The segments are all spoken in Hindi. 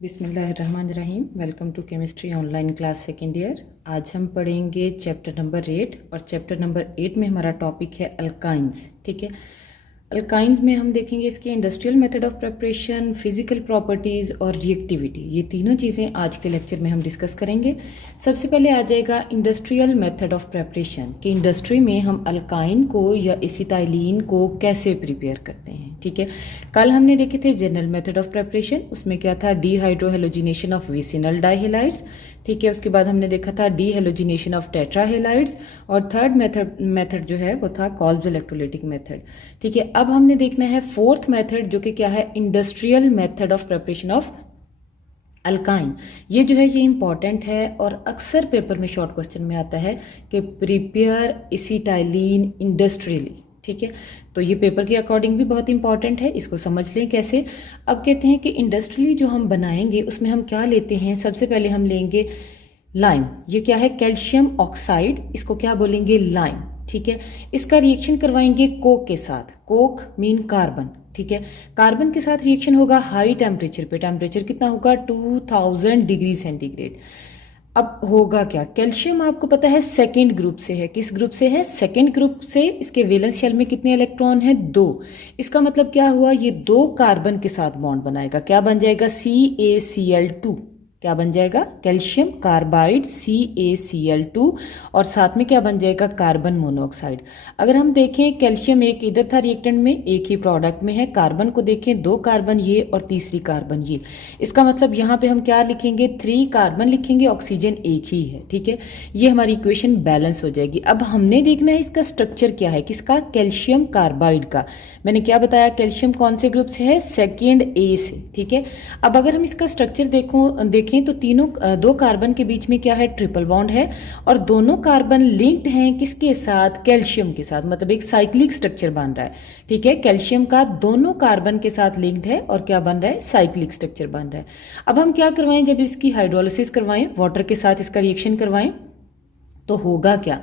बिस्मिल्लाहिर्रहमानिर्रहीम। Welcome to chemistry online class second year. आज हम पढ़ेंगे चैप्टर नंबर 8 और चैप्टर नंबर 8 में हमारा टॉपिक है अल्काइंस। ठीक है, अल्काइंस में हम देखेंगे इसके industrial method of preparation, physical properties और रिएक्टिविटी। ये तीनों चीज़ें आज के लेक्चर में हम डिस्कस करेंगे। सबसे पहले आ जाएगा इंडस्ट्रियल मेथड ऑफ प्रिपरेशन कि इंडस्ट्री में हम अल्काइन को या एसिटाइलिन को कैसे प्रिपेयर करते हैं। ठीक है, कल हमने देखे थे जनरल मेथड ऑफ प्रिपरेशन, उसमें क्या था, डीहाइड्रोहेलोजिनेशन ऑफ विसिनल डाइहेलाइड्स। ठीक है, उसके बाद हमने देखा था डीहेलोजिनेशन ऑफ टेट्राहेलाइड्स और थर्ड मेथड जो है वो था कॉल्ब्स इलेक्ट्रोलाइटिक मेथड। ठीक है, अब हमने देखना है फोर्थ मेथड जो कि क्या है, industrial method of preparation of alkyne. ये जो है ये इंपॉर्टेंट है और अक्सर पेपर में शॉर्ट क्वेश्चन में आता है कि प्रिपेयर एसिटाइलिन इंडस्ट्रियली। ठीक है, तो ये पेपर के अकॉर्डिंग भी बहुत इंपॉर्टेंट है, इसको समझ लें कैसे। अब कहते हैं कि इंडस्ट्रियली जो हम बनाएंगे उसमें हम क्या लेते हैं, सबसे पहले हम लेंगे लाइम। ये क्या है, कैल्शियम ऑक्साइड, इसको क्या बोलेंगे, लाइम। ठीक है, इसका रिएक्शन करवाएंगे कोक के साथ। Coke mean carbon. ठीक है, कार्बन के साथ रिएक्शन होगा हाई टेम्परेचर पे। टेम्परेचर कितना होगा, 2000 डिग्री सेंटीग्रेड। अब होगा क्या, कैल्शियम आपको पता है सेकेंड ग्रुप से है। किस ग्रुप से है, सेकेंड ग्रुप से। इसके वैलेंस शेल में कितने इलेक्ट्रॉन है, 2। इसका मतलब क्या हुआ, ये 2 कार्बन के साथ बॉन्ड बनाएगा। क्या बन जाएगा, CaCl2। क्या बन जाएगा, कैल्शियम कार्बाइड CaCl2 और साथ में क्या बन जाएगा, कार्बन मोनोऑक्साइड। अगर हम देखें कैल्शियम एक इधर था रिएक्टेंट में, एक ही प्रोडक्ट में है। कार्बन को देखें, 2 कार्बन ये और तीसरी कार्बन ये। इसका मतलब यहाँ पे हम क्या लिखेंगे, 3 कार्बन लिखेंगे, ऑक्सीजन एक ही है। ठीक है, ये हमारी इक्वेशन बैलेंस हो जाएगी। अब हमने देखना है इसका स्ट्रक्चर क्या है, किसका, कैल्शियम कार्बाइड का। मैंने क्या बताया, कैल्शियम कौन से ग्रुप से है, सेकेंड A से। ठीक है, अब अगर हम इसका स्ट्रक्चर देखें तो तीनों 2 कार्बन के बीच में क्या है, ट्रिपल बॉन्ड है और दोनों कार्बन लिंक्ड हैं किसके साथ, कैल्शियम के साथ। मतलब एक साइक्लिक स्ट्रक्चर बन रहा है। ठीक है, कैल्शियम का दोनों कार्बन के साथ लिंक्ड है और क्या बन रहा है, साइक्लिक स्ट्रक्चर बन रहा है। अब हम क्या करवाएं, जब इसकी हाइड्रोलिसिस करवाएं, वाटर के साथ इसका रिएक्शन करवाएं, तो होगा क्या,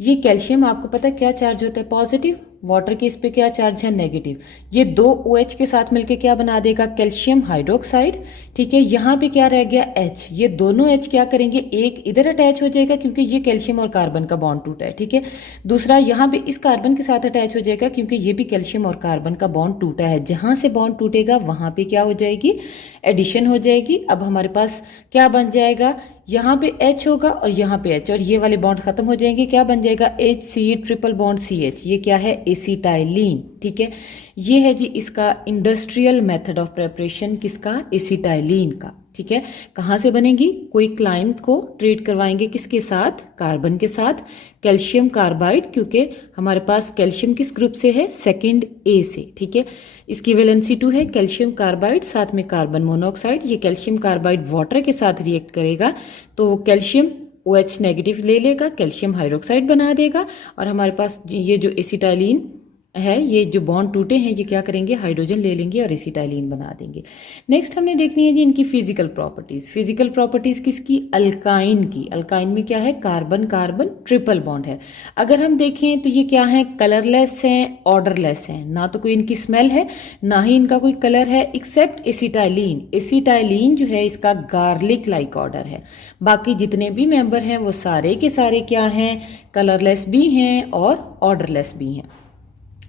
ये कैल्शियम आपको पता है क्या चार्ज होता है, पॉजिटिव। वाटर के इस पे क्या चार्ज है, नेगेटिव। ये 2 OH के साथ मिलके क्या बना देगा, कैल्शियम हाइड्रोक्साइड। ठीक है, यहाँ पे क्या रह गया, H। ये दोनों H क्या करेंगे, एक इधर अटैच हो जाएगा क्योंकि ये कैल्शियम और कार्बन का बॉन्ड टूटा है। ठीक है, दूसरा यहाँ पे इस कार्बन के साथ अटैच हो जाएगा क्योंकि ये भी कैल्शियम और कार्बन का बॉन्ड टूटा है। जहां से बॉन्ड टूटेगा वहां पे क्या हो जाएगी, एडिशन हो जाएगी। अब हमारे पास क्या बन जाएगा, यहाँ पे H होगा और यहाँ पे H और ये वाले बॉन्ड खत्म हो जाएंगे। क्या बन जाएगा, HC ट्रिपल बॉन्ड CH। ये क्या है, एसिटाइलिन। ठीक है, ये है जी इसका इंडस्ट्रियल मेथड ऑफ प्रिपरेशन, किसका, एसिटाइलिन का। ठीक है, कहाँ से बनेगी, कोई क्लाइंट को ट्रीट करवाएंगे किसके साथ, कार्बन के साथ, कैल्शियम कार्बाइड, क्योंकि हमारे पास कैल्शियम किस ग्रुप से है, सेकेंड A से। ठीक है, इसकी वैलेंसी 2 है, कैल्शियम कार्बाइड साथ में कार्बन मोनोऑक्साइड। ये कैल्शियम कार्बाइड वाटर के साथ रिएक्ट करेगा तो कैल्शियम OH नेगेटिव ले लेगा, कैल्शियम हाइड्रोक्साइड बना देगा और हमारे पास ये जो एसिटाइलिन है, ये जो बॉन्ड टूटे हैं ये क्या करेंगे, हाइड्रोजन ले लेंगे और एसिटाइलिन बना देंगे। नेक्स्ट हमने देखनी है जी इनकी फिजिकल प्रॉपर्टीज। फिजिकल प्रॉपर्टीज किसकी, अल्काइन की। अल्काइन में क्या है, कार्बन कार्बन ट्रिपल बॉन्ड है। अगर हम देखें तो ये क्या है, कलरलेस हैं, ऑर्डरलेस हैं। ना तो कोई इनकी स्मेल है ना ही इनका कोई कलर है, एक्सेप्ट एसिटाइलिन। एसिटाइलिन जो है इसका गार्लिक लाइक ऑर्डर है। बाकी जितने भी मेंबर हैं वो सारे के सारे क्या हैं, कलरलेस भी हैं और ऑर्डरलेस भी हैं।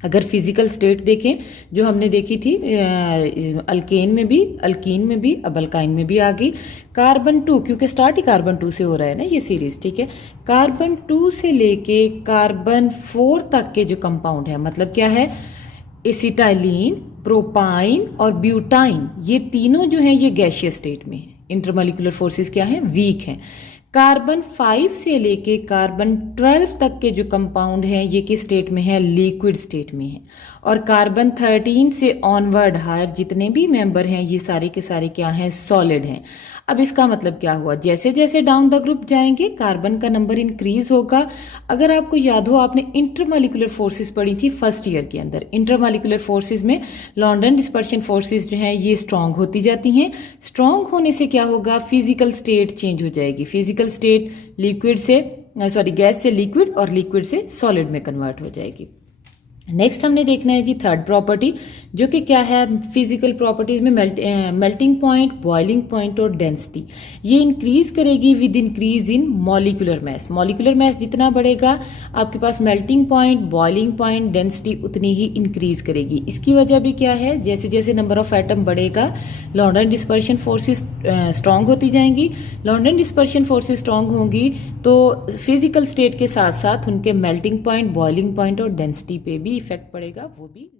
अगर फिजिकल स्टेट देखें जो हमने देखी थी अल्केन में भी, अल्कीन में भी, अब अल्काइन में भी आ गई। कार्बन 2, क्योंकि स्टार्ट ही कार्बन 2 से हो रहा है ना ये सीरीज। ठीक है, कार्बन 2 से लेके कार्बन 4 तक के जो कंपाउंड है, मतलब क्या है, एसिटाइलिन, प्रोपाइन और ब्यूटाइन, ये तीनों जो हैं ये गैसियस स्टेट में है। इंटरमॉलिक्यूलर फोर्सेस क्या हैं, वीक हैं। कार्बन 5 से लेके कार्बन 12 तक के जो कंपाउंड हैं ये किस स्टेट में है, लिक्विड स्टेट में है। और कार्बन 13 से ऑनवर्ड हायर जितने भी मेंबर हैं ये सारे के सारे क्या हैं, सॉलिड हैं। अब इसका मतलब क्या हुआ, जैसे जैसे डाउन द ग्रुप जाएंगे कार्बन का नंबर इंक्रीज होगा। अगर आपको याद हो, आपने इंटरमॉलिक्यूलर फोर्सेस पढ़ी थी फर्स्ट ईयर के अंदर। इंटरमॉलिक्यूलर फोर्सेस में लॉन्डन डिस्पर्शन फोर्सेस जो हैं ये स्ट्रांग होती जाती हैं। स्ट्रांग होने से क्या होगा, फिजिकल स्टेट चेंज हो जाएगी। फिजिकल स्टेट लिक्विड से गैस से लिक्विड और लिक्विड से सॉलिड में कन्वर्ट हो जाएगी। नेक्स्ट हमने देखना है जी थर्ड प्रॉपर्टी, जो कि क्या है, फिजिकल प्रॉपर्टीज में मेल्टिंग पॉइंट, बॉइलिंग पॉइंट और डेंसिटी। ये इंक्रीज करेगी with increase in molecular mass. Molecular mass जितना बढ़ेगा आपके पास melting point, boiling point, density उतनी ही इंक्रीज करेगी। इसकी वजह भी क्या है, जैसे जैसे नंबर ऑफ एटम बढ़ेगा लॉन्ड्रेन डिस्पर्शन फोर्सेस स्ट्रांग होती जाएंगी। लॉन्ड्रेन डिस्पर्शन फोर्सेस स्ट्रांग होंगी तो फिजिकल स्टेट के साथ साथ उनके मेल्टिंग पॉइंट, बॉइलिंग पॉइंट और डेंसिटी पे भी इफेक्ट पड़ेगा, वो भी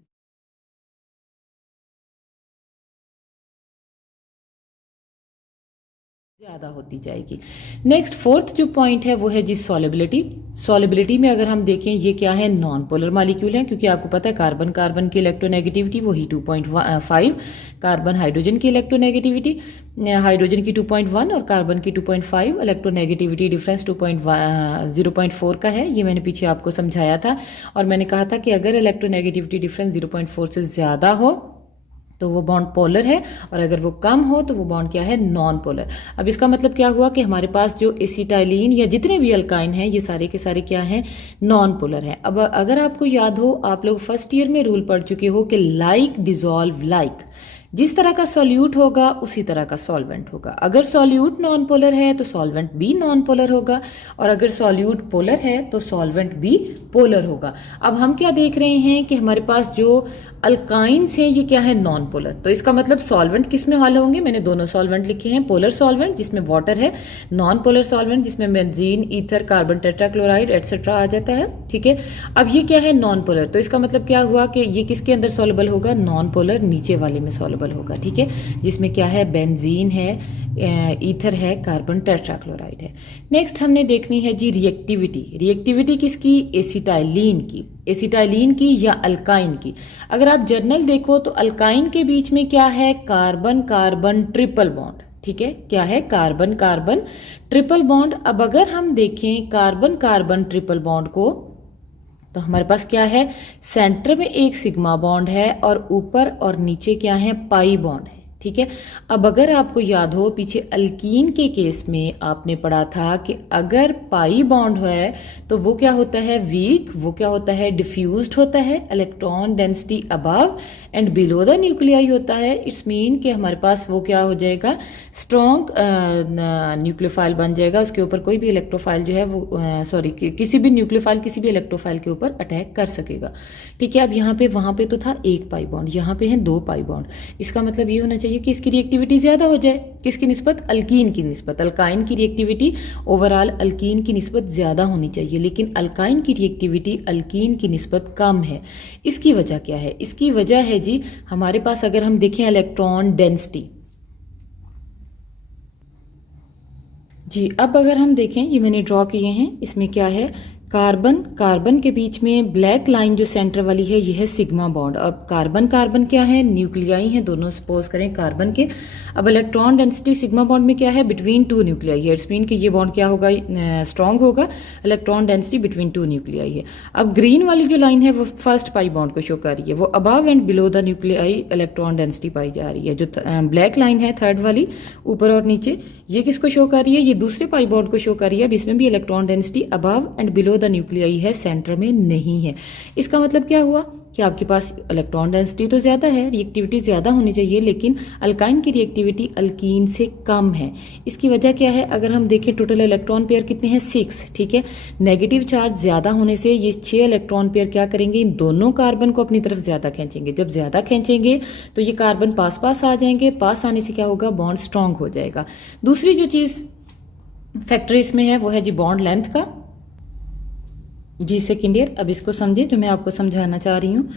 ज़्यादा होती जाएगी। नेक्स्ट फोर्थ जो पॉइंट है वो है जी सॉलिबिलिटी। सॉलिबिलिटी में अगर हम देखें ये क्या है, नॉन पोलर मॉलिक्यूल है, क्योंकि आपको पता है कार्बन कार्बन की इलेक्ट्रोनेगेटिविटी वही 2.5, कार्बन हाइड्रोजन की इलेक्ट्रोनेगेटिविटी हाइड्रोजन की 2.1 और कार्बन की 2.5, इलेक्ट्रोनेगेटिविटी डिफरेंस 0.4 का है। ये मैंने पीछे आपको समझाया था और मैंने कहा था कि अगर इलेक्ट्रोनेगेटिविटी डिफरेंस 0.4 से ज़्यादा हो तो वो बॉन्ड पोलर है और अगर वो कम हो तो वो बॉन्ड क्या है, नॉन पोलर। अब इसका मतलब क्या हुआ कि हमारे पास जो एसिटाइलिन या जितने भी अल्काइन हैं ये सारे के सारे क्या हैं, नॉन पोलर हैं। अब अगर आपको याद हो, आप लोग फर्स्ट ईयर में रूल पढ़ चुके हो कि लाइक डिजॉल्व लाइक, जिस तरह का सॉल्यूट होगा उसी तरह का सॉल्वेंट होगा। अगर सॉल्यूट नॉन पोलर है तो सॉल्वेंट भी नॉन पोलर होगा और अगर सॉल्यूट पोलर है तो सॉल्वेंट भी पोलर होगा। अब हम क्या देख रहे हैं कि हमारे पास जो अल्काइंस हैं ये क्या है, नॉन पोलर। तो इसका मतलब सॉल्वेंट किस में वाले होंगे, मैंने दोनों सॉल्वेंट लिखे हैं, पोलर सॉल्वेंट जिसमें वाटर है, नॉन पोलर सॉल्वेंट जिसमें benzene, ether, carbon tetrachloride et cetera आ जाता है। ठीक है, अब ये क्या है, नॉन पोलर। तो इसका मतलब क्या हुआ कि ये किसके अंदर सॉल्युबल होगा, नॉन पोलर नीचे वाले में सॉल्युबल होगा। ठीक है, जिसमें क्या है, बेंजीन है, ईथर है, कार्बन टेट्राक्लोराइड है। नेक्स्ट हमने देखनी है जी रिएक्टिविटी। रिएक्टिविटी किसकी, एसिटाइलिन की, एसिटाइलिन की या अल्काइन की। अगर आप जर्नल देखो तो अल्काइन के बीच में क्या है, कार्बन कार्बन ट्रिपल बॉन्ड। ठीक है, क्या है, कार्बन कार्बन ट्रिपल बॉन्ड। अब अगर हम देखें कार्बन कार्बन ट्रिपल बॉन्ड को तो हमारे पास क्या है, सेंटर में एक सिग्मा बॉन्ड है और ऊपर और नीचे क्या है, पाई बॉन्ड है। ठीक है, अब अगर आपको याद हो पीछे अल्कीन के केस में आपने पढ़ा था कि अगर पाई बॉन्ड है तो वो क्या होता है, वीक, वो क्या होता है, डिफ्यूज्ड होता है, electron density above and below the nuclei होता है। इट्स मीन कि हमारे पास वो क्या हो जाएगा, स्ट्रॉन्ग न्यूक्लियोफाइल बन जाएगा, उसके ऊपर कोई भी इलेक्ट्रोफाइल जो है वो किसी भी न्यूक्लियोफाइल किसी भी इलेक्ट्रोफाइल के ऊपर अटैक कर सकेगा। ठीक है, अब यहाँ पे वहां पे तो था एक पाई बॉन्ड, यहाँ पे है दो पाई बॉन्ड। इसका मतलब ये होना चाहिए कि इसकी रिएक्टिविटी ज्यादा हो जाए, किसकी निस्बत, अल्कीन की निस्बत। अल्काइन की रिएक्टिविटी ओवरऑल अल्कीन की निस्बत ज्यादा होनी चाहिए, लेकिन अल्काइन की रिएक्टिविटी अल्कीन की निस्बत कम है। इसकी वजह क्या है, इसकी वजह है जी हमारे पास अगर हम देखें इलेक्ट्रॉन डेंसिटी जी। अब अगर हम देखें, ये मैंने ड्रॉ किए हैं, इसमें क्या है, कार्बन कार्बन के बीच में ब्लैक लाइन जो सेंटर वाली है ये है सिग्मा बॉन्ड। अब कार्बन कार्बन क्या है, न्यूक्लियाई हैं दोनों, सपोज करें कार्बन के। अब इलेक्ट्रॉन डेंसिटी सिग्मा बॉन्ड में क्या है, बिटवीन टू न्यूक्लियाई है। इट्स मीन कि ये बॉन्ड क्या होगा, स्ट्रॉन्ग होगा, electron density between two nuclei है। अब ग्रीन वाली जो लाइन है वो फर्स्ट पाई बॉन्ड को शो कर रही है, वो above and below the nuclei electron density पाई जा रही है। जो ब्लैक लाइन है थर्ड वाली ऊपर और नीचे, ये किसको शो कर रही है, ये दूसरे पाई बॉन्ड को शो कर रही है। अब इसमें भी electron density above and below the nuclei है, सेंटर में नहीं है। इसका मतलब क्या हुआ कि आपके पास इलेक्ट्रॉन डेंसिटी तो ज्यादा है, रिएक्टिविटी ज्यादा होनी चाहिए, लेकिन अल्काइन की रिएक्टिविटी अल्कीन से कम है। इसकी वजह क्या है, अगर हम देखें टोटल इलेक्ट्रॉन पेयर कितने हैं, 6। ठीक है, नेगेटिव चार्ज ज्यादा होने से ये 6 इलेक्ट्रॉन पेयर क्या करेंगे, इन दोनों कार्बन को अपनी तरफ ज्यादा खींचेंगे। जब ज्यादा खींचेंगे तो ये कार्बन पास पास आ जाएंगे, पास आने से क्या होगा, बॉन्ड स्ट्रांग हो जाएगा। दूसरी जो चीज फैक्टर इसमें है वो है जी बॉन्ड लेंथ का जी, सेकेंड ईयर। अब इसको समझे जो मैं आपको समझाना चाह रही हूँ।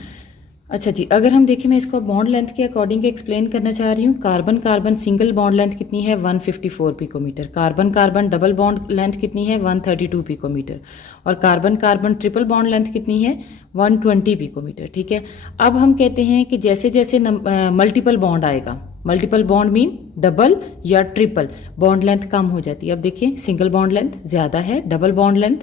अच्छा जी, अगर हम देखें, मैं इसको बॉन्ड लेंथ के अकॉर्डिंग एक्सप्लेन करना चाह रही हूँ। Carbon carbon single bond length कितनी है, 154 picometre. Carbon carbon double bond length कितनी है, 132 पिकोमीटर। और carbon carbon triple bond length कितनी है, 120 पिकोमीटर। ठीक है, अब हम कहते हैं कि जैसे जैसे मल्टीपल बॉन्ड आएगा, मल्टीपल बॉन्ड मीन डबल या ट्रिपल, बॉन्ड लेंथ कम हो जाती है। अब देखिए, सिंगल बॉन्ड लेंथ ज्यादा है, डबल बॉन्ड लेंथ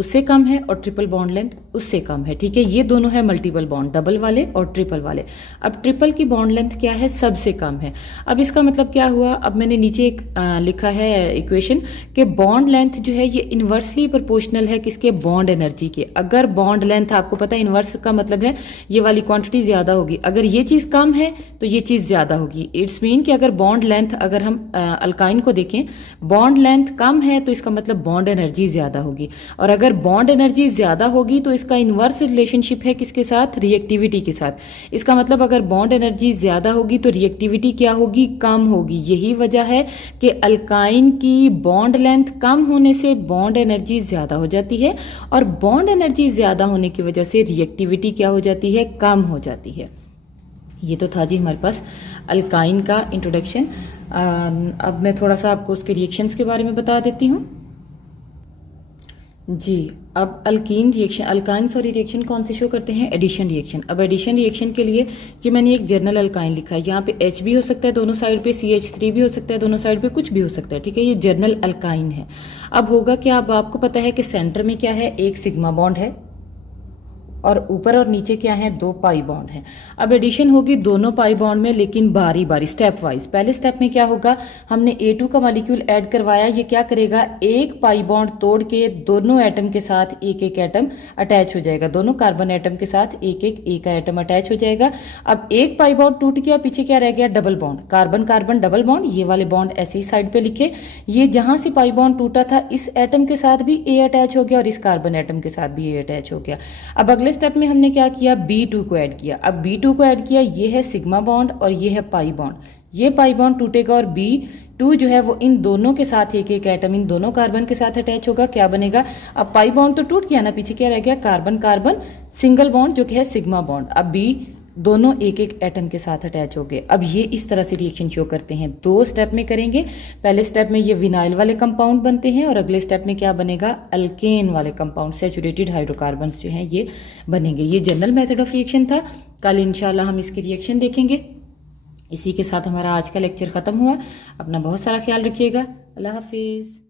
उससे कम है और ट्रिपल बॉन्ड लेंथ उससे कम है, ठीक है। ये दोनों है मल्टीपल बॉन्ड, डबल वाले और ट्रिपल वाले। अब ट्रिपल की बॉन्ड लेंथ क्या है, सबसे कम है। अब इसका मतलब क्या हुआ, अब मैंने नीचे एक लिखा है इक्वेशन कि बॉन्ड लेंथ जो है ये इन्वर्सली प्रोपोर्शनल है किसके, बॉन्ड एनर्जी के। अगर बॉन्ड लेंथ, आपको पता है इन्वर्स का मतलब है ये वाली क्वांटिटी ज्यादा होगी, अगर ये चीज कम है तो ये चीज ज्यादा होगी। इट्स मीन कि अगर बॉन्ड लेंथ, अगर हम अल्काइन को देखें, बॉन्ड लेंथ कम है तो इसका मतलब बॉन्ड एनर्जी ज्यादा होगी, और अगर बॉन्ड एनर्जी ज्यादा होगी तो इसका इन्वर्स रिलेशनशिप है किसके साथ, रिएक्टिविटी के साथ। इसका मतलब अगर बॉन्ड एनर्जी ज्यादा होगी तो रिएक्टिविटी क्या होगी, कम होगी। यही वजह है कि अल्काइन की बॉन्ड लेंथ कम होने से बॉन्ड एनर्जी ज्यादा हो जाती है, और बॉन्ड एनर्जी ज्यादा होने की वजह से रिएक्टिविटी क्या हो जाती है, कम हो जाती है। ये तो था जी हमारे पास अल्काइन का इंट्रोडक्शन। अब मैं थोड़ा सा आपको उसके रिएक्शंस के बारे में बता देती हूँ जी। अब alkyne reaction, alkyne sorry reaction कौन से शो करते हैं, एडिशन रिएक्शन। अब एडिशन रिएक्शन के लिए ये मैंने एक जर्नल अल्काइन लिखा है, यहाँ पे H भी हो सकता है दोनों साइड पे, CH3 भी हो सकता है दोनों साइड पे, कुछ भी हो सकता है, ठीक है। ये जर्नल अल्काइन है। अब होगा क्या, अब आपको पता है कि सेंटर में क्या है, एक सिग्मा बॉन्ड है, और ऊपर और नीचे क्या है, दो पाई बॉन्ड है। अब एडिशन होगी दोनों पाई बॉन्ड में, लेकिन बारी बारी, स्टेप वाइज। पहले स्टेप में क्या होगा, हमने A2 का मॉलिक्यूल ऐड करवाया, ये क्या करेगा, एक पाई बॉन्ड तोड़ के दोनों एटम के साथ एक एक एटम अटैच हो जाएगा, दोनों कार्बन एटम के साथ एक एक एटम अटैच हो जाएगा। अब एक पाई बॉन्ड टूट गया, पीछे क्या रह गया, double bond, carbon carbon double bond. ये वाले बॉन्ड ऐसे ही साइड पे लिखे, ये जहां से पाई बॉन्ड टूटा था इस एटम के साथ भी A अटैच हो गया और इस कार्बन एटम के साथ भी A अटैच हो गया। अब अगले स्टेप में हमने क्या किया, B2 को ऐड किया। अब B2 को ऐड किया, ये है सिग्मा बॉन्ड और ये है पाई बॉन्ड, ये पाई बॉन्ड टूटेगा और B2 जो है वो इन दोनों के साथ एक एक एटम, इन दोनों कार्बन के साथ अटैच होगा, क्या बनेगा, अब पाई बॉन्ड तो टूट गया ना, पीछे क्या रह गया, कार्बन कार्बन सिंगल बॉन्ड जो कि है सिग्मा बॉन्ड। अब B दोनों एक एक एटम के साथ अटैच हो गए। अब ये इस तरह से रिएक्शन शो करते हैं, दो स्टेप में करेंगे। पहले स्टेप में ये विनाइल वाले कंपाउंड बनते हैं और अगले स्टेप में क्या बनेगा, अल्केन वाले कंपाउंड, सैचुरेटेड हाइड्रोकार्बन्स जो हैं ये बनेंगे। ये जनरल मेथड ऑफ रिएक्शन था। कल इंशाल्लाह हम इसके रिएक्शन देखेंगे। इसी के साथ हमारा आज का लेक्चर खत्म हुआ। अपना बहुत सारा ख्याल रखिएगा। अल्लाह हाफिज़।